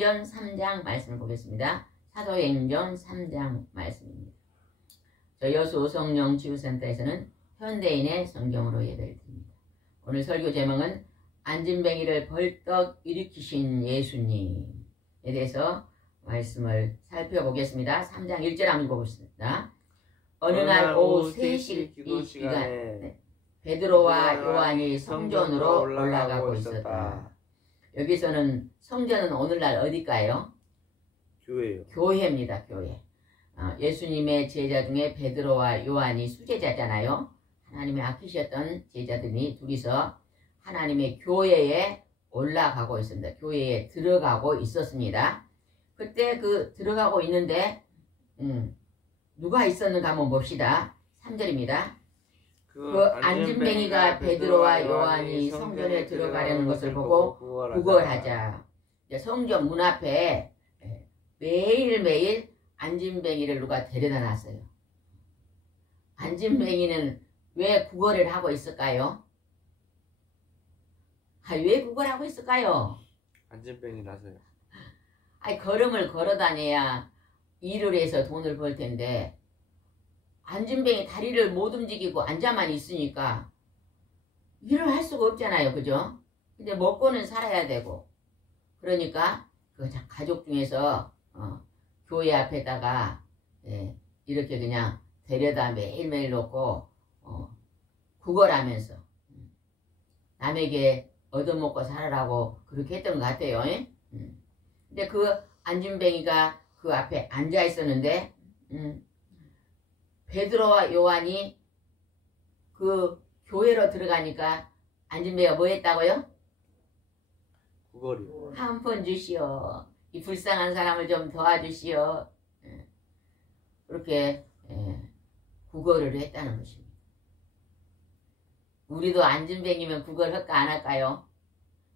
사도행전 3장 말씀을 보겠습니다. 사도행전 3장 말씀입니다. 저 여수 성령 치유센터에서는 현대인의 성경으로 예배를 드립니다. 오늘 설교 제목은 안진뱅이를 벌떡 일으키신 예수님에 대해서 말씀을 살펴보겠습니다. 3장 1절 한번 읽어보겠습니다. 어느 날 오후 3시 기도 시간에 베드로와 요한이 성전으로 올라가고 있었다. 여기서는 성전은 오늘날 어딜까요? 교회요. 교회입니다. 교회. 예수님의 제자 중에 베드로와 요한이 수제자잖아요. 하나님의 아끼셨던 제자들이 둘이서 하나님의 교회에 올라가고 있습니다. 교회에 들어가고 있었습니다. 그때 그 들어가고 있는데 누가 있었는가 한번 봅시다. 3절입니다. 그 안진뱅이가 베드로와 요한이 성전에 들어가려는 것을 보고 구걸하자. 성전 문 앞에 매일매일 안진뱅이를 누가 데려다 놨어요. 안진뱅이는 왜 구걸을 하고 있을까요? 왜 구걸하고 있을까요? 안진뱅이라서요. 아니 걸음을 걸어 다녀야 일을 해서 돈을 벌 텐데 안진뱅이 다리를 못 움직이고 앉아만 있으니까 일을 할 수가 없잖아요. 그죠? 근데 먹고는 살아야 되고 그러니까 그 가족 중에서 교회 앞에다가 이렇게 그냥 데려다 매일매일 놓고 구걸하면서 남에게 얻어먹고 살아라고 그렇게 했던 것 같아요. 근데 그 안진뱅이가 그 앞에 앉아 있었는데 베드로와 요한이 그 교회로 들어가니까 안진뱅이가 뭐 했다고요? 구걸이요. 한 푼 주시오. 이 불쌍한 사람을 좀 도와주시오. 그렇게 구걸을 했다는 것입니다. 우리도 안진뱅이면 구걸 할까 안 할까요?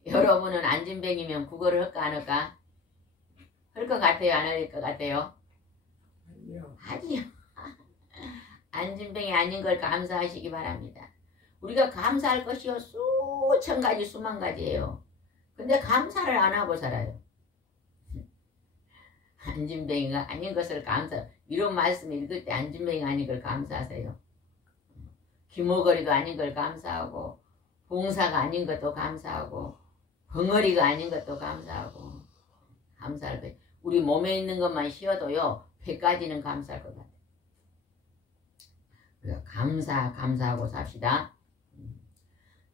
여러분은 안진뱅이면 구걸을 할까 안 할까? 할 것 같아요? 안 할 것 같아요? 아니요. 안진뱅이 아닌 걸 감사하시기 바랍니다. 우리가 감사할 것이요 수천 가지 수만 가지예요. 근데 감사를 안 하고 살아요. 안진뱅이가 아닌 것을 감사, 이런 말씀 읽을 때 안진뱅이가 아닌 걸 감사하세요. 귀머거리도 아닌 걸 감사하고 봉사가 아닌 것도 감사하고 벙어리가 아닌 것도 감사하고 감사할 것. 우리 몸에 있는 것만 쉬어도요 100가지는 감사할 것 같아요. 그래서 감사하고 삽시다.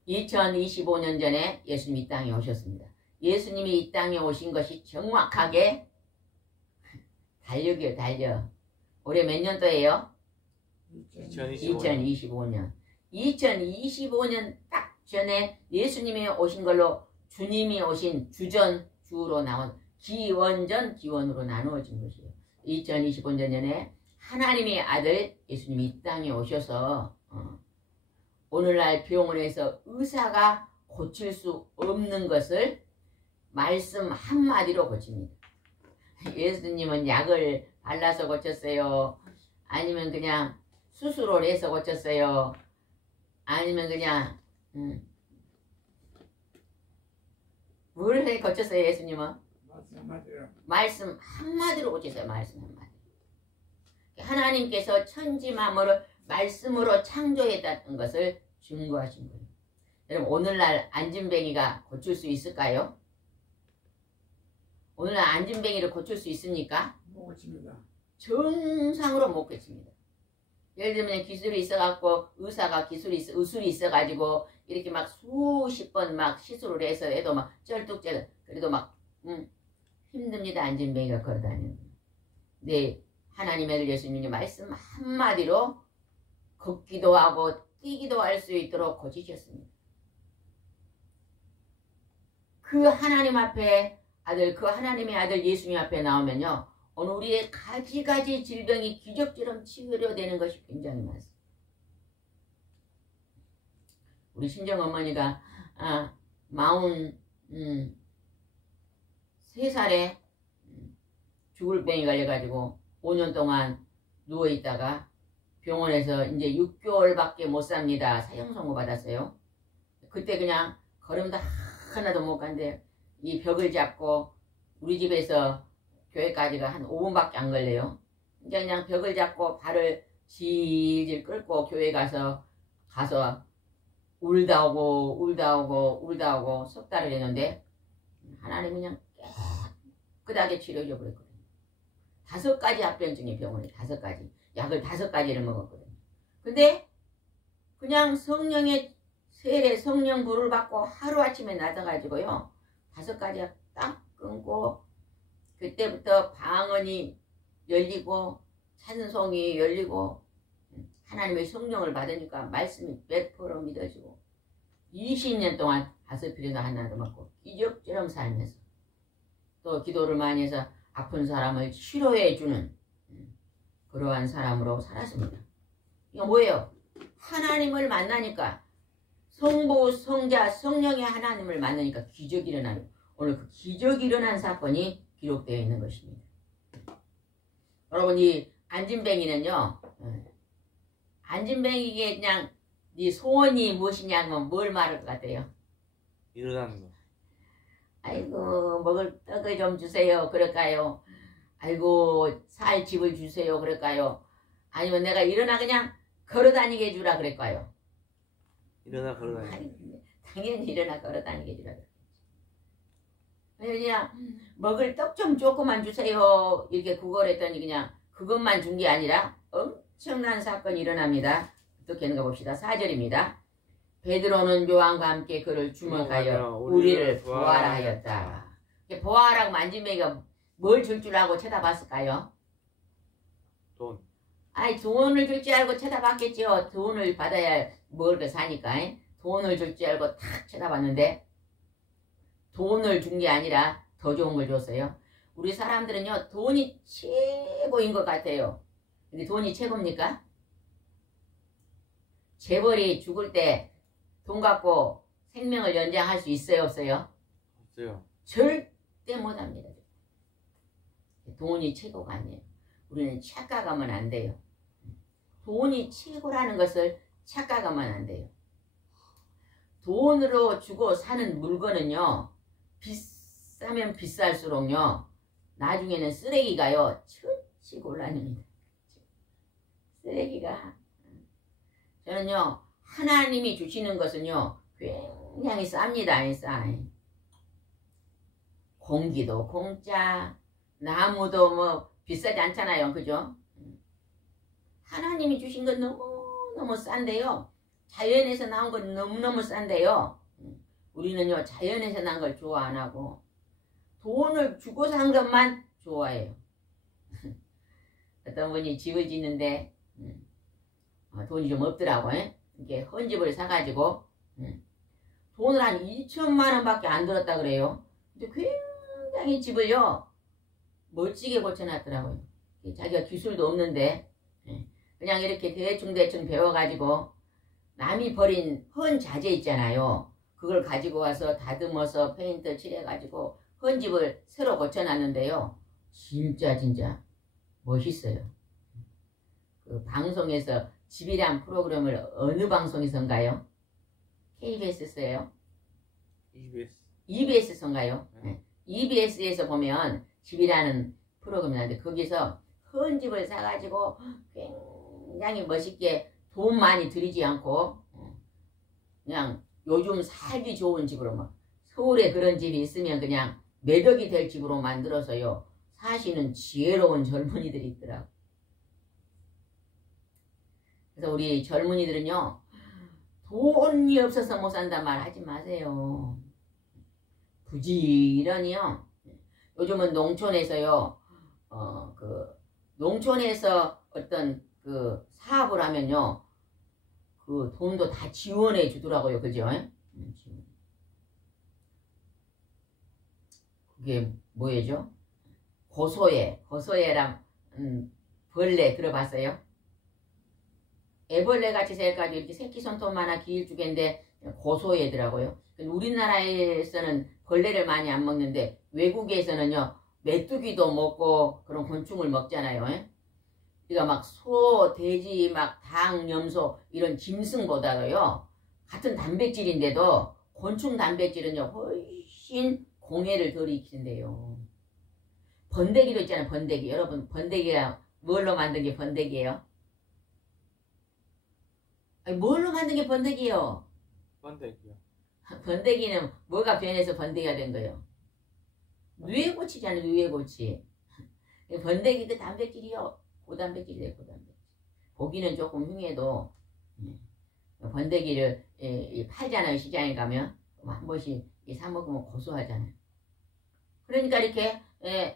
2025년 전에 예수님 이 땅에 오셨습니다. 예수님이 이 땅에 오신 것이 정확하게 달력이요 달력. 올해 몇 년도예요? 2025년. 2025년 딱 전에 예수님이 오신 걸로 주님이 오신 주로 나온 기원전 기원으로 나누어진 것이에요. 2025년 전에 하나님의 아들 예수님이 이 땅에 오셔서 오늘날 병원에서 의사가 고칠 수 없는 것을 말씀 한마디로 고칩니다. 예수님은 약을 발라서 고쳤어요? 아니면 그냥 수술을 해서 고쳤어요? 아니면 그냥 뭘 해 고쳤어요? 예수님은? 말씀 한마디로 고쳤어요. 말씀 한마디. 하나님께서 천지만물을 말씀으로 창조했다는 것을 증거하신 거예요. 여러분 오늘날 안진뱅이가 고칠 수 있을까요? 오늘날 안진뱅이를 고칠 수 있습니까? 못 고칩니다. 정상으로 못 고칩니다. 예를 들면 기술이 있어갖고 의사가 의술이 있어가지고 이렇게 막 수십 번 막 시술을 해서 해도 막 쩔뚝쩔 그래도 막 힘듭니다. 안진뱅이가 걸어다니는. 네, 하나님의 아들 예수님이 말씀 한마디로 걷기도 하고 뛰기도 할 수 있도록 고치셨습니다. 그 하나님 앞에 그 하나님의 아들 예수님 앞에 나오면요. 오늘 우리의 가지가지 질병이 기적처럼 치료되는 것이 굉장히 많습니다. 우리 친정어머니가 43살에 죽을 병이 걸려가지고 5년 동안 누워있다가 병원에서 이제 6개월밖에 못 삽니다. 사형 선고 받았어요. 그때 그냥 걸음도 하나도 못 간대. 이 벽을 잡고 우리 집에서 교회까지가 한 5분밖에 안 걸려요. 그냥 벽을 잡고 발을 질질 끌고 교회 가서 울다 오고 석 달을 했는데 하나님은 그냥 깨끗하게 치료해 버렸거든요. 5가지 합병증이 병원에 5가지 약을 5가지를 먹었거든요. 근데 그냥 성령의 세례 성령 불을 받고 하루아침에 낮아가지고요 5가지 딱 끊고 그때부터 방언이 열리고 찬송이 열리고 하나님의 성령을 받으니까 말씀이 100% 믿어지고 20년 동안 아스피린 하나도 먹고 기적처럼 살면서 또 기도를 많이 해서 아픈 사람을 치료해주는 그러한 사람으로 살았습니다. 이거 뭐예요? 하나님을 만나니까 성부, 성자, 성령의 하나님을 만나니까 기적이 일어나요. 오늘 그 기적이 일어난 사건이 기록되어 있는 것입니다. 여러분 이 안진뱅이는요. 안진뱅이에게 그냥 네 소원이 무엇이냐면 뭘 말할 것 같아요? 일어나는 거. 아이고 먹을 떡을 좀 주세요 그럴까요? 아이고 살 집을 주세요 그럴까요? 아니면 내가 일어나 그냥 걸어다니게 해주라 그럴까요? 일어나 걸어다니. 당연히 일어나 걸어다니게 해주라 그랬지. 그냥 먹을 떡 좀 조금만 주세요 이렇게 구걸했더니 그냥 그것만 준 게 아니라 엄청난 사건이 일어납니다. 어떻게 하는가 봅시다. 4절입니다. 베드로는 요한과 함께 그를 주목하여 우리를 보아라 하였다. 보아라고 만지매가 뭘 줄 줄 알고 쳐다봤을까요? 돈. 아이 돈을 줄 줄 알고 쳐다봤겠죠. 돈을 받아야 먹을 거 사니까. 돈을 줄 줄 알고 탁 쳐다봤는데 돈을 준 게 아니라 더 좋은 걸 줬어요. 우리 사람들은요 돈이 최고인 것 같아요. 근데 돈이 최고입니까? 재벌이 죽을 때 돈 갖고 생명을 연장할 수 있어요 없어요? 없어요. 절대 못합니다. 돈이 최고가 아니에요. 우리는 착각하면 안 돼요. 돈이 최고라는 것을 착각하면 안 돼요. 돈으로 주고 사는 물건은요 비싸면 비쌀수록요 나중에는 쓰레기가요 처치곤란입니다. 쓰레기가 저는요 하나님이 주시는 것은요 굉장히 쌉니다. 싸. 공기도 공짜, 나무도 뭐 비싸지 않잖아요. 그죠? 하나님이 주신 건 너무너무 싼데요. 자연에서 나온 건 너무너무 싼데요. 우리는요 자연에서 난 걸 좋아 안 하고 돈을 주고 산 것만 좋아해요. 어떤 분이 집을 짓는데 돈이 좀 없더라고. 이렇게 헌집을 사가지고 돈을 한 2천만 원밖에 안 들었다 그래요. 근데 굉장히 집을요 멋지게 고쳐놨더라고요. 자기가 기술도 없는데 그냥 이렇게 대충 배워가지고 남이 버린 헌자재 있잖아요. 그걸 가지고 와서 다듬어서 페인트 칠해가지고 헌집을 새로 고쳐놨는데요. 진짜 멋있어요. 그 방송에서 집이란 프로그램을 어느 방송에서인가요? KBS에서요? EBS에서인가요? 네. EBS에서 보면 집이라는 프로그램이 나는데 거기서 헌집을 사가지고 굉장히 멋있게 돈 많이 들이지 않고 그냥 요즘 살기 좋은 집으로 막 서울에 그런 집이 있으면 그냥 매덕이 될 집으로 만들어서요 사시는 지혜로운 젊은이들이 있더라고. 그래서 우리 젊은이들은요 돈이 없어서 못 산단 말 하지 마세요. 부지런히요. 요즘은 농촌에서요 농촌에서 어떤 그 사업을 하면요 그 돈도 다 지원해 주더라고요. 그죠? 그게 뭐예요? 고소해랑 벌레 들어봤어요? 애벌레 같이 생겨가지고 이렇게 새끼 손톱만한 길쭉인데 고소해더라고요. 우리나라에서는 벌레를 많이 안 먹는데 외국에서는요 메뚜기도 먹고 그런 곤충을 먹잖아요. 그러니까 막 소, 돼지, 막 닭, 염소 이런 짐승보다도요 같은 단백질인데도 곤충 단백질은요 훨씬 공해를 덜 일으킨대요. 번데기도 있잖아요. 번데기. 여러분 번데기가 뭘로 만든 게 번데기예요? 아니, 뭘로 만든 게 번데기예요? 번데기요. 번데기는 뭐가 변해서 번데기가 된 거예요? 누에고치잖아요. 누에고치. 번데기 그 단백질이요 고단백질이에요. 고단백질. 고기는 조금 흉해도 번데기를 팔잖아요. 시장에 가면 한 번씩 사 먹으면 고소하잖아요. 그러니까 이렇게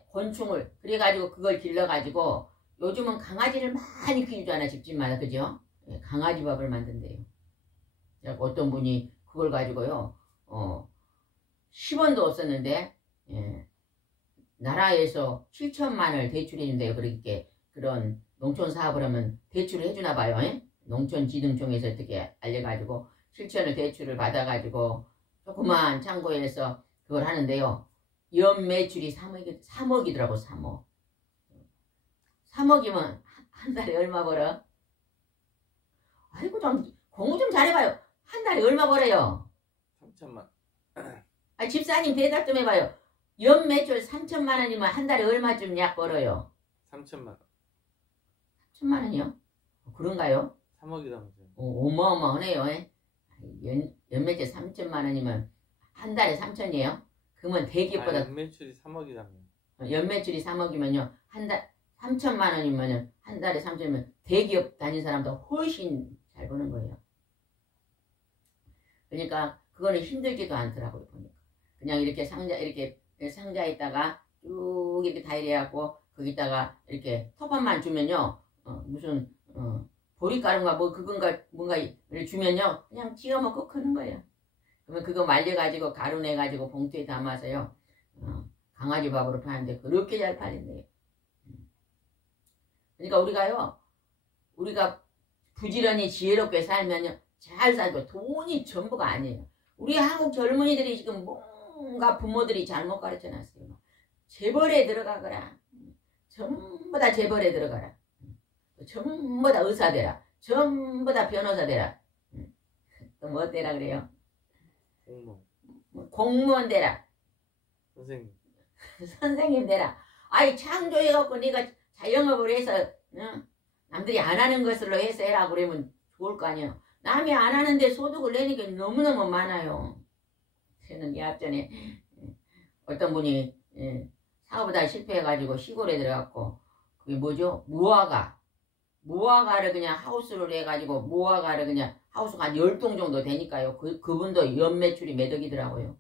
곤충을 그래가지고 그걸 길러가지고 요즘은 강아지를 많이 키우잖아요. 집집마다. 그죠? 강아지 밥을 만든대요. 어떤 분이 그걸 가지고요 10원도 없었는데 나라에서 7천만 원을 대출해 준대요. 그렇게 그런 농촌 사업을 하면 대출을 해주나 봐요. 농촌지능청에서 어떻게 알려가지고 7천을 대출을 받아가지고 조그만 창고에서 그걸 하는데요. 연 매출이 3억이더라고. 3억. 3억이면 한 달에 얼마 벌어? 아이고 좀 공부 좀 잘해봐요. 한 달에 얼마 벌어요? 3천만. 아, 집사님 대답 좀 해봐요. 연 매출 3천만 원이면 한 달에 얼마쯤 약 벌어요? 3천만 원. 3천만 원이요? 그런가요? 3억이라면서요. 어마어마하네요. 연 매출 3천만 원이면 한 달에 3천이에요? 그러면 대기업보다 연매출이 3억이라며. 연매출이 3억이면요. 한 달 3천만 원이면 한 달에 3천이면 대기업 다닌 사람보다 훨씬 잘 버는 거예요. 그러니까 그거는 힘들지도 않더라고요. 보니까. 그냥 이렇게 상자에다가 쭉 이렇게 다 이래갖고 거기다가 이렇게 톱밥만 주면요. 무슨 보리가루인가 뭐 그건가 뭔가를 주면요. 그냥 찍어 먹고 크는 거예요. 그러면 그거 말려가지고 가루 내가지고 봉투에 담아서요. 강아지 밥으로 파는데 그렇게 잘 팔린대요. 그러니까 우리가 부지런히 지혜롭게 살면요. 잘 살고 돈이 전부가 아니에요. 우리 한국 젊은이들이 지금 뭔가 부모들이 잘못 가르쳐 놨어요. 재벌에 들어가거라. 전부 다 재벌에 들어가라. 전부 다 의사 되라. 전부 다 변호사 되라. 또 뭐 되라 그래요? 공무원 되라. 선생님. 선생님 되라. 아이 창조해갖고 네가 자영업을 해서 남들이 안 하는 것으로 해서 해라 그러면 좋을 거 아니에요. 남이 안 하는데 소득을 내는 게 너무너무 많아요. 저는 이 앞전에 어떤 분이 사업하다 실패해가지고 시골에 들어갔고 그게 뭐죠? 무화과를 그냥 하우스를 해가지고 무화과를 그냥 하우스가 한 10동 정도 되니까요. 그분도 연매출이 몇 억이더라고요.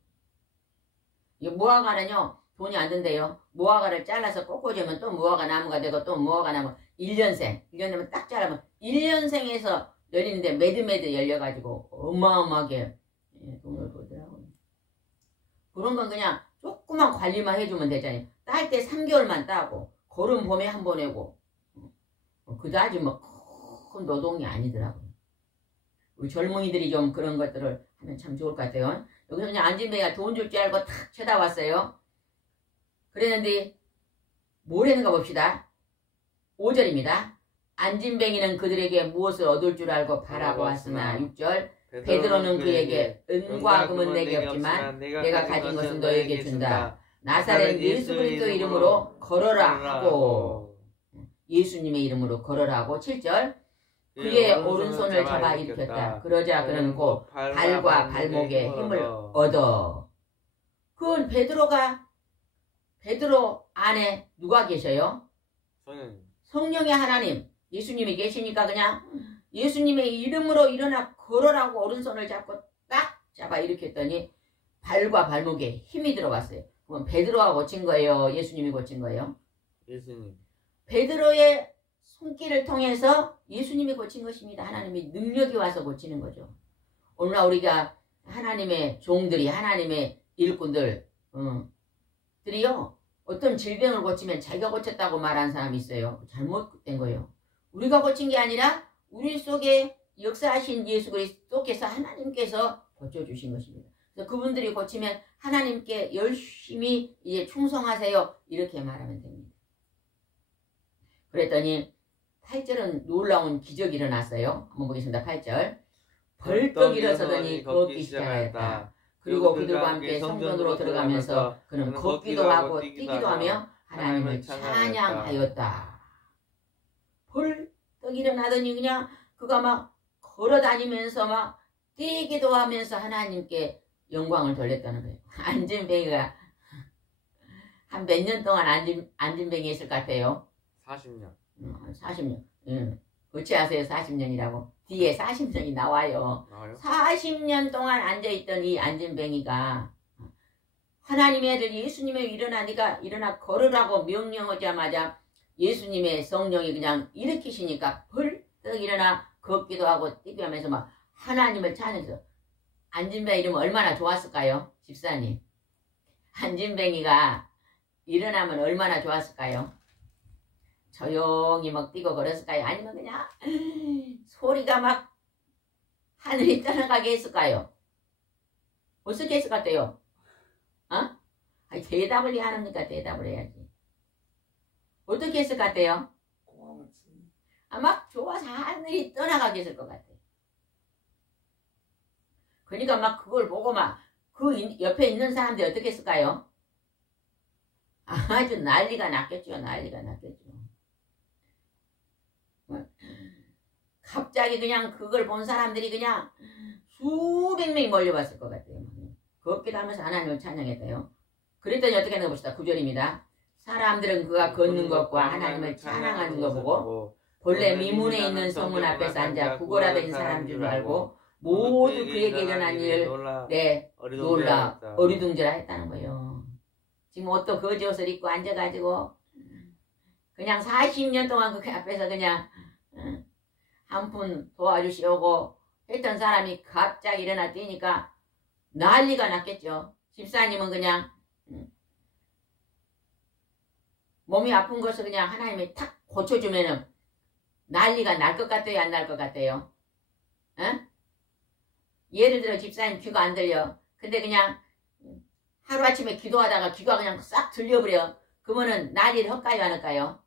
이 무화과는요 돈이 안 든대요. 무화과를 잘라서 꺾어주면 또 무화과 나무가 되고 또 무화과 나무 1년생 1년 되면 딱 자라면 1년생에서 열리는데 매드매드 열려가지고 어마어마하게 돈을 벌더라고요. 그런 건 그냥 조그만 관리만 해주면 되잖아요. 딸 때 3개월만 따고 거름 봄에 한 번 해고 그다지 뭐 큰 노동이 아니더라고요. 우리 젊은이들이 좀 그런 것들을 하면 참 좋을 것 같아요. 여기서 그냥 안진뱅이가 돈 줄 줄 알고 탁 쳐다봤어요. 그랬는데 뭐라는가 봅시다. 5절입니다. 안진뱅이는 그들에게 무엇을 얻을 줄 알고 바라보았으나 6절 베드로는 그에게 은과 금은 내게 없지만 내가 가진 것은 너에게 준다. 나사렛 예수 그리스도 이름으로 걸어라 하고 예수님의 이름으로 걸어라 하고 7절 그의 오른손을 잡아 일으켰다. 그러자 그는 곧 발과 발목에 힘을 얻어. 그건 베드로 안에 누가 계셔요? 성령의 하나님 예수님이 계시니까 그냥 예수님의 이름으로 일어나 걸어라고 오른손을 잡고 딱 잡아 일으켰더니 발과 발목에 힘이 들어갔어요. 그럼 베드로가 고친 거예요? 예수님이 고친 거예요? 예수님. 베드로의 손길을 통해서 예수님이 고친 것입니다. 하나님이 능력이 와서 고치는 거죠. 오늘날 우리가 하나님의 종들이 하나님의 일꾼들 들이요. 어떤 질병을 고치면 자기가 고쳤다고 말하는 사람이 있어요. 잘못된 거예요. 우리가 고친 게 아니라 우리 속에 역사하신 예수 그리스도께서 하나님께서 고쳐주신 것입니다. 그래서 그분들이 고치면 하나님께 열심히 이제 충성하세요. 이렇게 말하면 됩니다. 그랬더니 8절은 놀라운 기적이 일어났어요. 한번 보겠습니다. 8절 벌떡 일어서더니 걷기 시작하였다. 그리고 그들과 함께 성전으로 들어가면서 그는 걷기도 하고 뛰기도 하며 하나님을 찬양하였다. 벌떡 일어나더니 그냥 그가 막 걸어다니면서 막 뛰기도 하면서 하나님께 영광을 돌렸다는 거예요. 안진뱅이가 한 몇 년 동안 안진뱅이 했을 것 같아요. 40년. 40년. 어찌 아세요? 40년이라고. 뒤에 40년이 나와요. 40년 동안 앉아있던 이 안진뱅이가 하나님의 아들 예수님의 네가 일어나 걸으라고 명령하자마자 예수님의 성령이 그냥 일으키시니까 벌떡 일어나 걷기도 하고 뛰기도 하면서 막 하나님을 찬양해서 안진뱅이 이러면 얼마나 좋았을까요? 집사님. 안진뱅이가 일어나면 얼마나 좋았을까요? 조용히 막 뛰고 걸었을까요? 아니면 그냥 소리가 막 하늘이 떠나가게 했을까요? 어떻게 했을 것 같아요? 아니, 대답을 안 합니까? 대답을 해야지. 어떻게 했을 것 같아요? 막 좋아서 하늘이 떠나가게 했을 것 같아요. 그러니까 막 그걸 보고 막 옆에 있는 사람들이 어떻게 했을까요? 아주 난리가 났겠죠. 난리가 났겠죠. 갑자기 그냥 그걸 본 사람들이 그냥 수백 명이 몰려왔을 것 같아요. 걷기도 하면서 하나님을 찬양했대요. 그랬더니 어떻게 하는 거 봅시다. 9절입니다. 사람들은 그가 걷는 것과 하나님을 찬양하는 거 보고 본래 미문에 있는 성문 앞에서 앉아 구걸하던 사람인 줄 알고 모두 그에게 일어난 일을 놀라 어리둥절하 했다는 거예요. 지금 옷도 거지 옷을 입고 앉아가지고 그냥 40년 동안 그 앞에서 그냥 한 푼 도와주시오고 했던 사람이 갑자기 일어나 뛰니까 난리가 났겠죠. 집사님은 그냥 몸이 아픈 것을 그냥 하나님이 탁 고쳐주면은 난리가 날 것 같아요? 안 날 것 같아요? 예를 들어 집사님 귀가 안 들려. 근데 그냥 하루아침에 기도하다가 귀가 그냥 싹 들려버려. 그러면은 난리를 할까요? 안 할까요?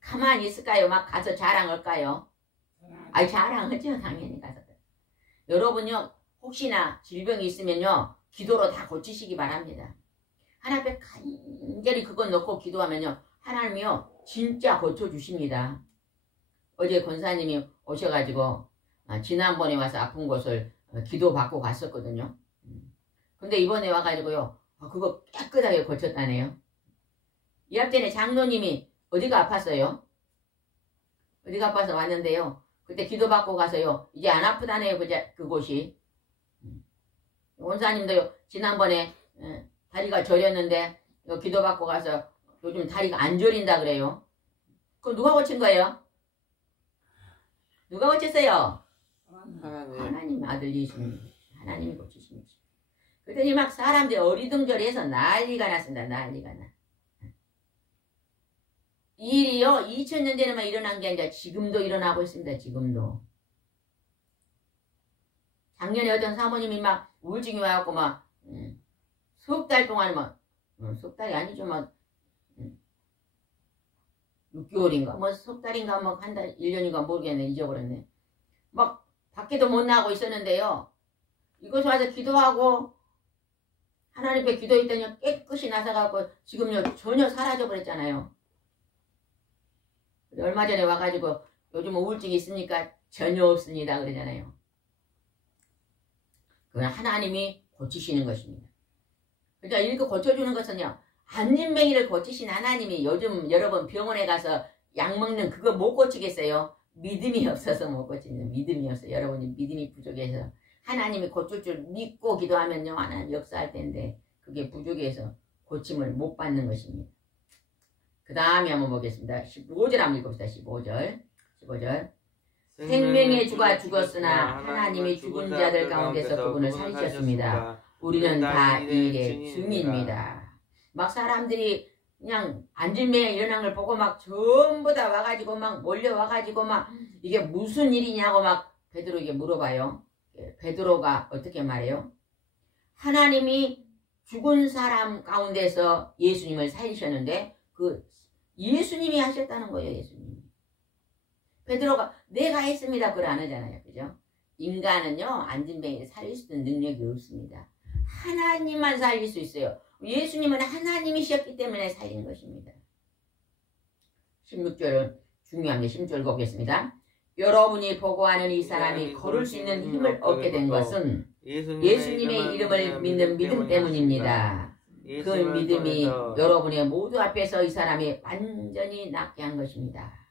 가만히 있을까요? 막 가서 자랑할까요? 아니 자랑하죠. 당연히 가서. 여러분요 혹시나 질병이 있으면요 기도로 다 고치시기 바랍니다. 하나님 앞에 간절히 그거 넣고 기도하면요 하나님이요 진짜 고쳐주십니다. 어제 권사님이 오셔가지고 지난번에 와서 아픈 곳을 기도받고 갔었거든요. 근데 이번에 와가지고요 그거 깨끗하게 고쳤다네요. 이학 전에 장로님이 어디가 아팠어요? 어디가 아파서 왔는데요. 그때 기도받고 가서요 이제 안 아프다네요. 그곳이. 원사님도요 지난번에 다리가 저렸는데 기도받고 가서 요즘 다리가 안 저린다 그래요. 그럼 누가 고친 거예요? 누가 고쳤어요? 하나님 아들이신 하나님이 고치신 거죠. 그랬더니 막 사람들이 어리둥절해서 난리가 났습니다. 난리가 나. 이 일이요 2000년 전에만 일어난 게 아니라 지금도 일어나고 있습니다. 지금도. 작년에 어떤 사모님이 막 우울증이 와갖고 막 석 달 동안 막 석 달이 아니죠 막 6개월인가 뭐 석 달인가 뭐 한 달 1년인가 모르겠네. 잊어버렸네. 막 밖에도 못 나가고 있었는데요. 이곳에 와서 기도하고 하나님 앞에 기도했더니 깨끗이 나서갖고 지금요 전혀 사라져버렸잖아요. 얼마 전에 와가지고 요즘 우울증이 있으니까 전혀 없습니다 그러잖아요. 그건 하나님이 고치시는 것입니다. 그러니까 이렇게 고쳐주는 것은요 안진뱅이를 고치신 하나님이 요즘 여러분 병원에 가서 약 먹는 그거 못 고치겠어요? 믿음이 없어서 못 고치는 믿음이 없어요. 여러분이 믿음이 부족해서 하나님이 고칠 줄 믿고 기도하면요 하나님 역사할 텐데 그게 부족해서 고침을 못 받는 것입니다. 그 다음에 한번 보겠습니다. 15절 한번 읽읍시다. 15절 생명의 주가 죽었으나 하나님이 죽은 자들 가운데서 그분을 살리셨습니다. 우리는 다 이 일의 증인입니다. 막 사람들이 그냥 안진뱅이가 일어난 걸 보고 막 전부 다 와가지고 막 몰려와가지고 막 이게 무슨 일이냐고 막 베드로에게 물어봐요. 베드로가 어떻게 말해요? 하나님이 죽은 사람 가운데서 예수님을 살리셨는데 그 예수님이 하셨다는 거예요. 예수님이. 베드로가 내가 했습니다. 그걸 안 하잖아요. 그죠? 인간은요 안진뱅이를 살릴 수 있는 능력이 없습니다. 하나님만 살릴 수 있어요. 예수님은 하나님이셨기 때문에 살린 것입니다. 16절은 중요합니다. 16절 보겠습니다. 여러분이 보고하는 이 사람이 걸을 수 있는 힘을 얻게 된 것은 예수님의 이름을 믿는 믿음 때문입니다. 그 믿음이 여러분의 모두 앞에서 이 사람이 완전히 낫게 한 것입니다.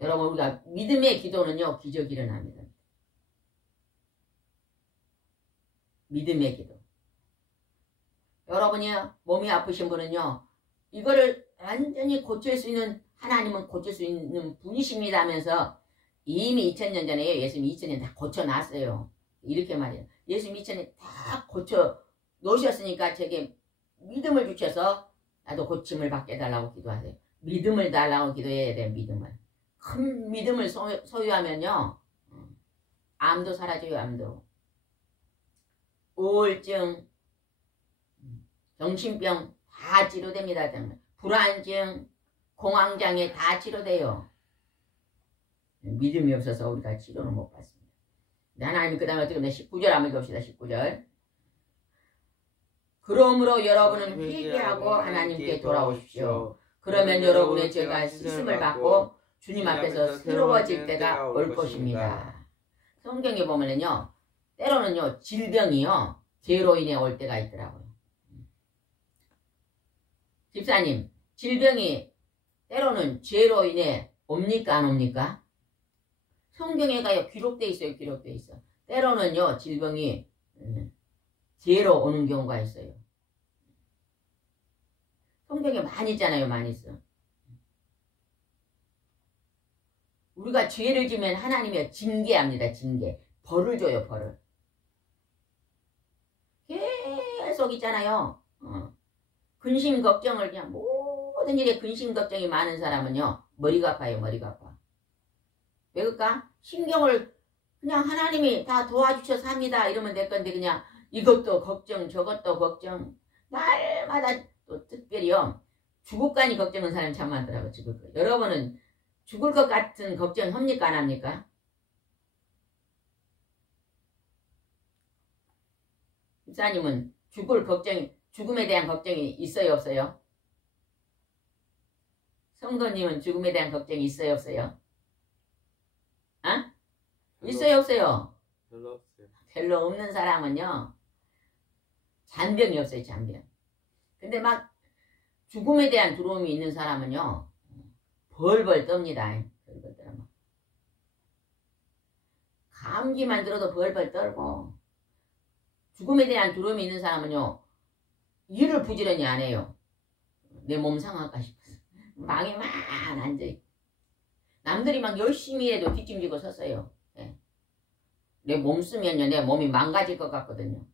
여러분 우리가 믿음의 기도는요 기적이 일어납니다. 믿음의 기도. 여러분이 몸이 아프신 분은요 이거를 완전히 고칠 수 있는 하나님은 고칠 수 있는 분이십니다 하면서 이미 2000년 전에 예수님이 2000년 다 고쳐놨어요. 이렇게 말해요. 예수님 2000년 다 고쳐 놓으셨으니까 제게 믿음을 주셔서 나도 고침을 받게 해달라고 기도하세요. 믿음을 달라고 기도해야 돼요. 믿음을. 큰 믿음을 소유하면요 암도 사라져요. 암도. 우울증, 정신병 다 치료됩니다. 불안증, 공황장애 다 치료돼요. 믿음이 없어서 우리가 치료를 못 받습니다. 하나님 그 다음에 어떻게 하면 19절 한번 읽읍시다. 19절. 그러므로 여러분은 회개하고 하나님께 돌아오십시오. 그러면 여러분의 죄가 씻음을 받고 주님 앞에서 새로워질 때가 올 것입니다. 성경에 보면은요, 때로는요, 질병이요, 죄로 인해 올 때가 있더라고요. 집사님, 질병이 때로는 죄로 인해 옵니까, 안 옵니까? 성경에 가요, 기록돼 있어요, 기록돼 있어. 때로는요, 질병이 죄로 오는 경우가 있어요. 성경에 많이 있잖아요, 많이 있어. 우리가 죄를 지면 하나님이 징계합니다, 징계. 벌을 줘요, 벌을. 계속 있잖아요. 근심, 걱정을 그냥 모든 일에 근심, 걱정이 많은 사람은요, 머리가 아파요, 머리가 아파. 왜 그럴까? 신경을 그냥 하나님이 다 도와주셔서 합니다. 이러면 될 건데, 그냥 이것도 걱정, 저것도 걱정. 날마다 또 특별히요, 죽을까니 걱정은 사람이 참 많더라고요, 죽을 거. 여러분은 죽을 것 같은 걱정 합니까, 안 합니까? 집사님은 죽음에 대한 걱정이 있어요, 없어요? 성도님은 죽음에 대한 걱정이 있어요, 없어요? 있어요, 없어요? 별로 없어요. 별로 없는 사람은요, 잔병이 없어요, 잔병. 근데 막 죽음에 대한 두려움이 있는 사람은요, 벌벌 떱니다. 벌벌 떨어. 감기만 들어도 벌벌 떨고, 죽음에 대한 두려움이 있는 사람은요, 일을 부지런히 안 해요. 내 몸 상할까 싶어서. 방에만 앉아있고. 남들이 막 열심히 해도 뒷짐지고 섰어요. 네. 내 몸 쓰면요, 내 몸이 망가질 것 같거든요.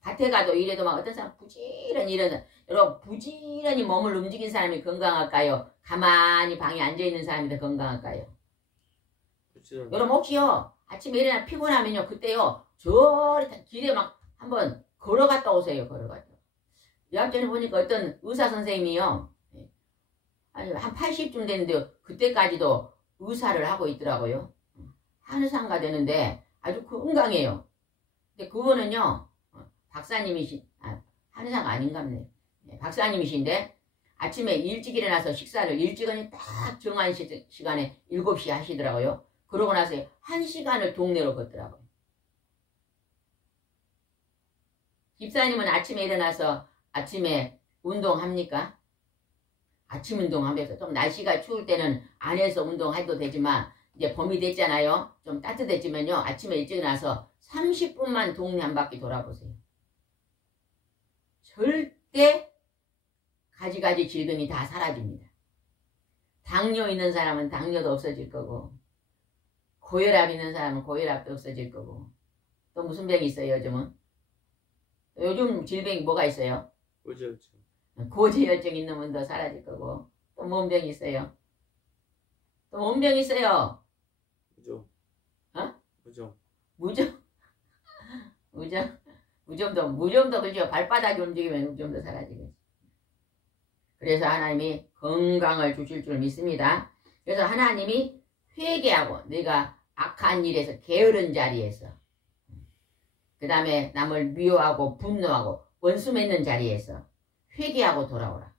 밭에 가도 이래도 막 어떤 사람 부지런히 일어서, 여러분, 부지런히 몸을 움직인 사람이 건강할까요? 가만히 방에 앉아있는 사람이 더 건강할까요? 부지런히. 여러분, 혹시요, 아침에 일어나 피곤하면요, 그때요, 저리 길에 막 한번 걸어갔다 오세요, 걸어갔다. 요 전에 보니까 어떤 의사 선생님이요, 아니, 한 80쯤 됐는데, 그때까지도 의사를 하고 있더라고요. 한의사가 되는데, 아주 건강해요. 근데 그거는요, 한의사가 아닌가 보네. 박사님이신데, 아침에 일찍 일어나서 식사를 일찍은 딱 정한 시간에 7시에 하시더라고요. 그러고 나서 1시간을 동네로 걷더라고요. 집사님은 아침에 일어나서 아침에 운동합니까? 아침 운동하면서 좀 날씨가 추울 때는 안에서 운동해도 되지만 이제 봄이 됐잖아요. 좀 따뜻해지면요. 아침에 일찍 일어나서 30분만 동네 한 바퀴 돌아보세요. 절대 가지가지 질병이 다 사라집니다. 당뇨 있는 사람은 당뇨도 없어질 거고, 고혈압 있는 사람은 고혈압도 없어질 거고, 또 무슨 병이 있어요, 요즘은? 요즘 질병이 뭐가 있어요? 고지혈증. 고지혈증 있는 분도 사라질 거고, 또 뭔 병이 있어요? 또 뭔 병이 있어요? 무좀. 어? 무좀. 무좀도 그죠? 발바닥이 움직이면 무좀도 사라지겠지. 그래서 하나님이 건강을 주실 줄 믿습니다. 그래서 하나님이 회개하고 내가 악한 일에서 게으른 자리에서, 그 다음에 남을 미워하고 분노하고 원수 맺는 자리에서 회개하고 돌아오라.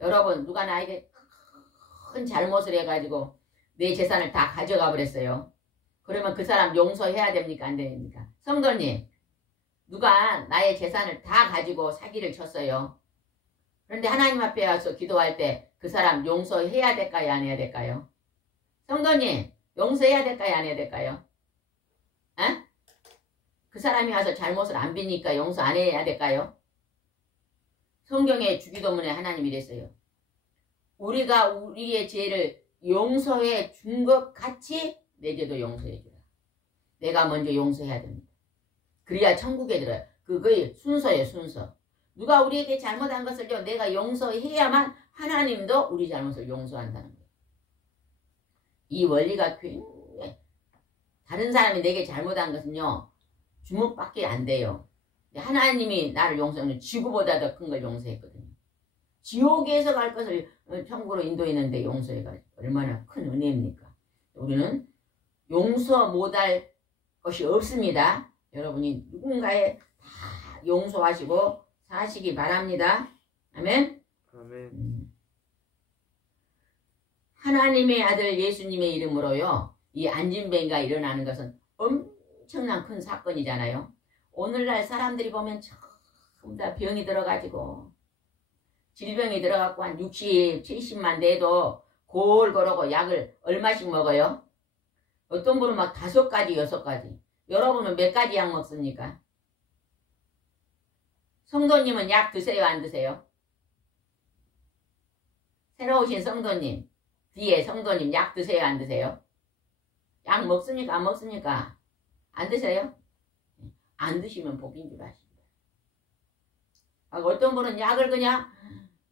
여러분, 누가 나에게 큰 잘못을 해가지고 내 재산을 다 가져가 버렸어요. 그러면 그 사람 용서해야 됩니까, 안 됩니까? 성도님, 누가 나의 재산을 다 가지고 사기를 쳤어요. 그런데 하나님 앞에 와서 기도할 때 그 사람 용서해야 될까요, 안 해야 될까요? 성도님, 용서해야 될까요, 안 해야 될까요? 에? 그 사람이 와서 잘못을 안 빚니까 용서 안 해야 될까요? 성경의 주기도문에 하나님이 이랬어요. 우리가 우리의 죄를 용서해 준 것 같이 내 죄도 용서해 주라. 내가 먼저 용서해야 됩니다. 그래야 천국에 들어요. 그거의 순서예요, 순서. 누가 우리에게 잘못한 것을 내가 용서해야만 하나님도 우리 잘못을 용서한다는 거예요. 이 원리가 굉장히, 다른 사람이 내게 잘못한 것은요, 주먹밖에 안 돼요. 하나님이 나를 용서하면 지구보다 더 큰 걸 용서했거든요. 지옥에서 갈 것을 천국으로 인도했는데 용서해가지고 얼마나 큰 은혜입니까? 우리는 용서 못할 것이 없습니다. 여러분이 누군가에 다 용서하시고 사시기 바랍니다. 아멘. 아멘. 하나님의 아들 예수님의 이름으로요, 이 안진뱅이가 일어나는 것은 엄청난 큰 사건이잖아요. 오늘날 사람들이 보면 전부 다 병이 들어가지고 질병이 들어갖고 한 60, 70만 돼도 골고루고 약을 얼마씩 먹어요? 어떤 분은 막 5가지, 6가지. 여러분은 몇 가지 약 먹습니까? 성도님은 약 드세요, 안 드세요? 새로 오신 성도님, 뒤에 성도님 약 드세요, 안 드세요? 약 먹습니까, 안 먹습니까? 안 드세요? 안 드시면 복인 줄 아십니다. 어떤 분은 약을 그냥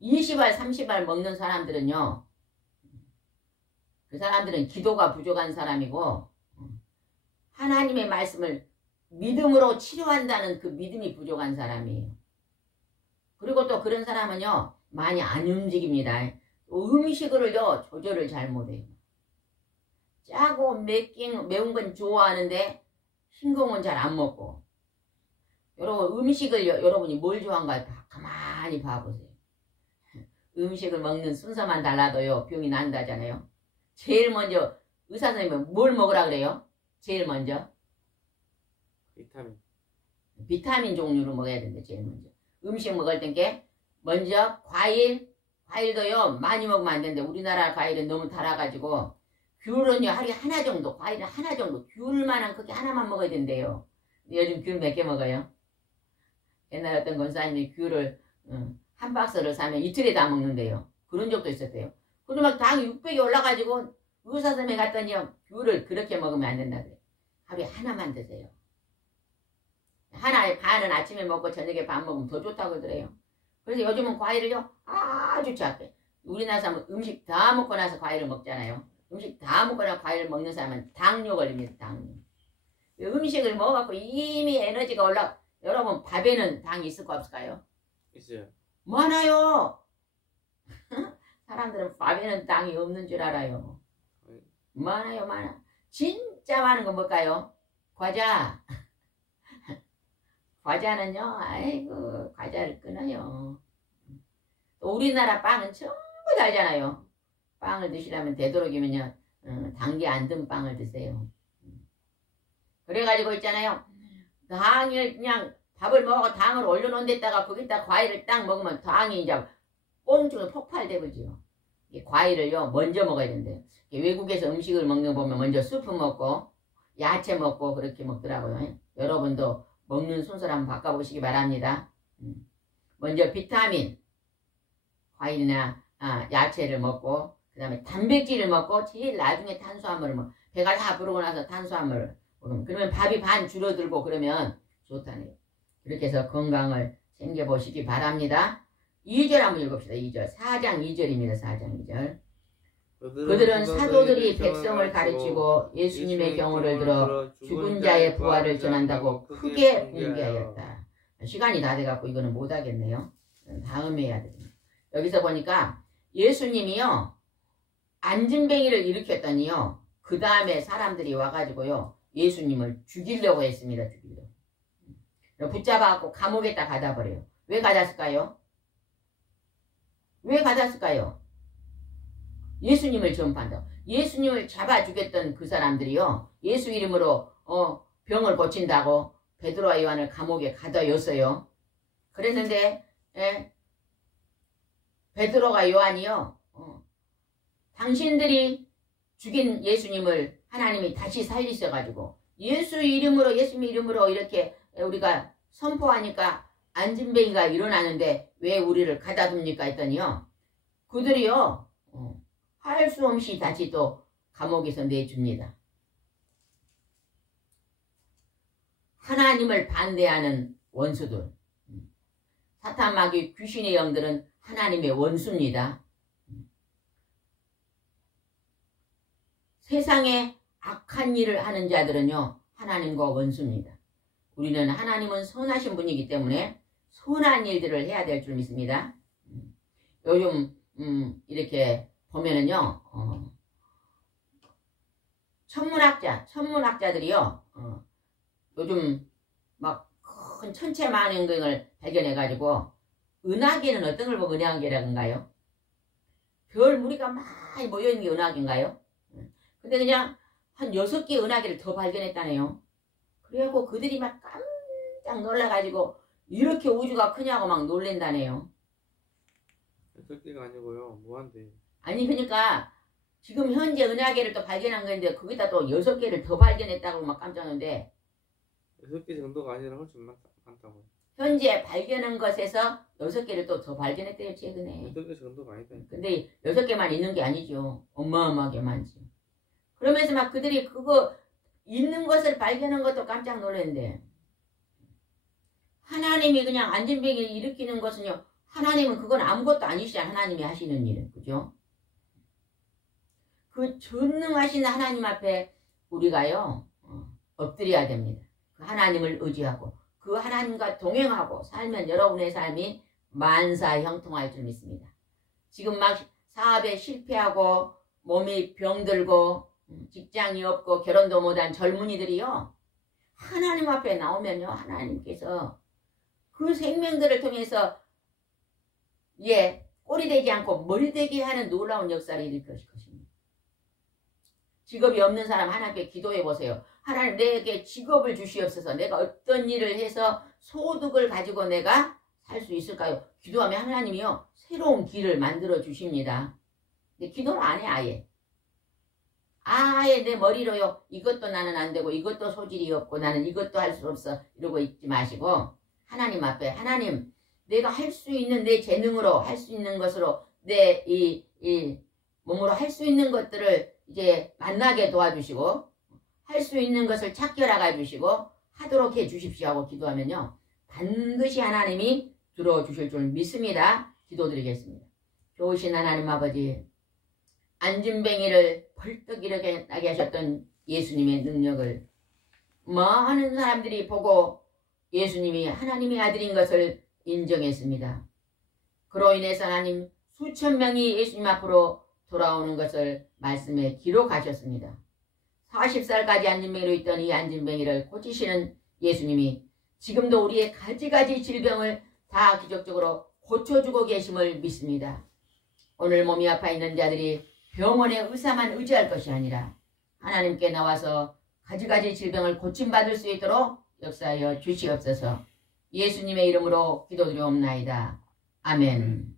20알, 30알 먹는 사람들은요, 그 사람들은 기도가 부족한 사람이고 하나님의 말씀을 믿음으로 치료한다는 그 믿음이 부족한 사람이에요. 그리고 또 그런 사람은요, 많이 안 움직입니다. 음식을요, 조절을 잘 못해요. 짜고 매운 건 좋아하는데 싱거운 잘 안 먹고. 여러분, 음식을 여러분이 뭘 좋아한가 가만히 봐보세요. 음식을 먹는 순서만 달라도요, 병이 난다잖아요. 제일 먼저 의사 선생님은 뭘 먹으라 그래요? 제일 먼저 비타민 종류를 먹어야 된대. 제일 먼저 음식 먹을 때 먼저 과일도요 많이 먹으면 안 되는데 우리나라 과일은 너무 달아가지고 귤은요 하루에 하나 정도, 과일은 하나 정도, 귤만한 크게 하나만 먹어야 된대요. 요즘 귤 몇 개 먹어요? 옛날 어떤 권사님이 귤을 한 박스를 사면 이틀에 다 먹는데요. 그런 적도 있었대요. 근데 막 당이 600이 올라가지고 의사 선생님에 갔더니요, 귤을 그렇게 먹으면 안 된다 그래요. 하루에 하나만 드세요. 하나에 반은 아침에 먹고 저녁에 반 먹으면 더 좋다고 그러더래요. 그래서 요즘은 과일을요 아주 작게, 우리나라 사람은 음식 다 먹고 나서 과일을 먹잖아요. 음식 다 먹고 나서 과일을 먹는 사람은 당뇨 걸립니다. 당뇨. 음식을 먹어갖고 이미 에너지가 올라. 여러분, 밥에는 당이 있을까 없을까요? 있어요. 많아요. 사람들은 밥에는 당이 없는 줄 알아요. 많아요, 많아. 진짜 많은 건 뭘까요? 과자. 과자는요, 아이고, 과자를 끊어요. 또 우리나라 빵은 전부 달잖아요. 빵을 드시려면 되도록이면요, 당기 안 든 빵을 드세요. 그래가지고 있잖아요. 당을 그냥 밥을 먹어 당을 올려놓은 데다가 거기다 과일을 딱 먹으면 당이 이제 꽁충은 폭발되버지요. 과일을요 먼저 먹어야 된대요. 외국에서 음식을 먹는 거 보면 먼저 수프 먹고 야채 먹고 그렇게 먹더라고요. 여러분도 먹는 순서를 한번 바꿔보시기 바랍니다. 먼저 비타민, 과일이나 야채를 먹고 그 다음에 단백질을 먹고 제일 나중에 탄수화물을 먹고, 배가 다 부르고 나서 탄수화물을 먹으면, 그러면 밥이 반 줄어들고 그러면 좋다네요. 그렇게 해서 건강을 챙겨보시기 바랍니다. 2절 한번 읽읍시다. 2절. 4장 2절입니다. 4장 2절. 그들은 사도들이 백성을 가르치고 예수님의 경우를 들어 죽은 자의 부활을 전한다고 크게 공개하였다. 시간이 다 돼갖고 이거는 못하겠네요. 다음에 해야 됩니다. 여기서 보니까 예수님이요 안진뱅이를 일으켰더니요 그 다음에 사람들이 와가지고요 예수님을 죽이려고 했습니다. 죽이려고. 붙잡아갖고 감옥에다 가다 버려요. 왜 가졌을까요? 왜 가졌을까요? 예수님을 전파한다고. 예수님을 잡아 죽였던 그 사람들이요 예수 이름으로 병을 고친다고 베드로와 요한을 감옥에 가둬였어요. 그랬는데 베드로가 요한이요 당신들이 죽인 예수님을 하나님이 다시 살리셔가지고 예수님 이름으로 이렇게 우리가 선포하니까 안진뱅이가 일어나는데 왜 우리를 가다둡니까 했더니요 그들이요 할 수 없이 다시 또 감옥에서 내줍니다. 하나님을 반대하는 원수들, 사탄 마귀 귀신의 영들은 하나님의 원수입니다. 세상에 악한 일을 하는 자들은요 하나님과 원수입니다. 우리는 하나님은 선하신 분이기 때문에 선한 일들을 해야 될 줄 믿습니다. 요즘 이렇게 보면은요 천문학자들이요. 요즘 막 큰 천체망원경을 발견해가지고 은하계는 어떤 걸 보고 은하계라는가요? 별 무리가 많이 모여있는 게 은하계인가요? 근데 그냥 한 6개 은하계를 더 발견했다네요. 그래갖고 그들이 막 깜짝 놀라가지고 이렇게 우주가 크냐고 막 놀랜다네요. 6개가 아니고요. 무한대. 아니 그러니까 지금 현재 은하계를 또 발견한 건데 거기다 또 6개를 더 발견했다고 막 깜짝 놀랐는데 6개 정도가 아니라 훨씬 많다고요. 현재 발견한 것에서 6개를 또 더 발견했대요 최근에. 6개 정도가 아니다. 근데 6개만 있는 게 아니죠. 어마어마하게 많지. 그러면서 막 그들이 그거 있는 것을 발견한 것도 깜짝 놀랐는데 하나님이 그냥 안진뱅이를 일으키는 것은요. 하나님은 그건 아무것도 아니시잖아요. 하나님이 하시는 일은. 그죠? 그 전능하신 하나님 앞에 우리가요. 엎드려야 됩니다. 그 하나님을 의지하고 그 하나님과 동행하고 살면 여러분의 삶이 만사 형통할 줄 믿습니다. 지금 막 사업에 실패하고 몸이 병들고 직장이 없고 결혼도 못한 젊은이들이요. 하나님 앞에 나오면요. 하나님께서 그 생명들을 통해서 꼴이 되지 않고 머리 되게 하는 놀라운 역사를 일으킬 것입니다. 직업이 없는 사람 하나님께 기도해 보세요. 하나님 내게 직업을 주시옵소서. 내가 어떤 일을 해서 소득을 가지고 내가 살 수 있을까요? 기도하면 하나님이요. 새로운 길을 만들어 주십니다. 근데 기도를 안 해 아예. 아예 내 머리로요. 이것도 나는 안 되고 이것도 소질이 없고 나는 이것도 할 수 없어. 이러고 있지 마시고 하나님 앞에 하나님 내가 할 수 있는 내 재능으로 할 수 있는 것으로 내 이 몸으로 할 수 있는 것들을 이제 만나게 도와주시고 할 수 있는 것을 찾게 알아가 주시고 하도록 해 주십시오 하고 기도하면요. 반드시 하나님이 들어주실 줄 믿습니다. 기도드리겠습니다. 좋으신 하나님 아버지 안진뱅이를 벌떡 일어나게 하셨던 예수님의 능력을 많은 사람들이 보고 예수님이 하나님의 아들인 것을 인정했습니다. 그로 인해서 하나님 수천 명이 예수님 앞으로 돌아오는 것을 말씀에 기록하셨습니다. 40살까지 안진뱅이로 있던 이 안진뱅이를 고치시는 예수님이 지금도 우리의 가지가지 질병을 다 기적적으로 고쳐주고 계심을 믿습니다. 오늘 몸이 아파 있는 자들이 병원의 의사만 의지할 것이 아니라 하나님께 나와서 가지가지 질병을 고침받을 수 있도록 역사하여 주시옵소서. 예수님의 이름으로 기도드리옵나이다. 아멘.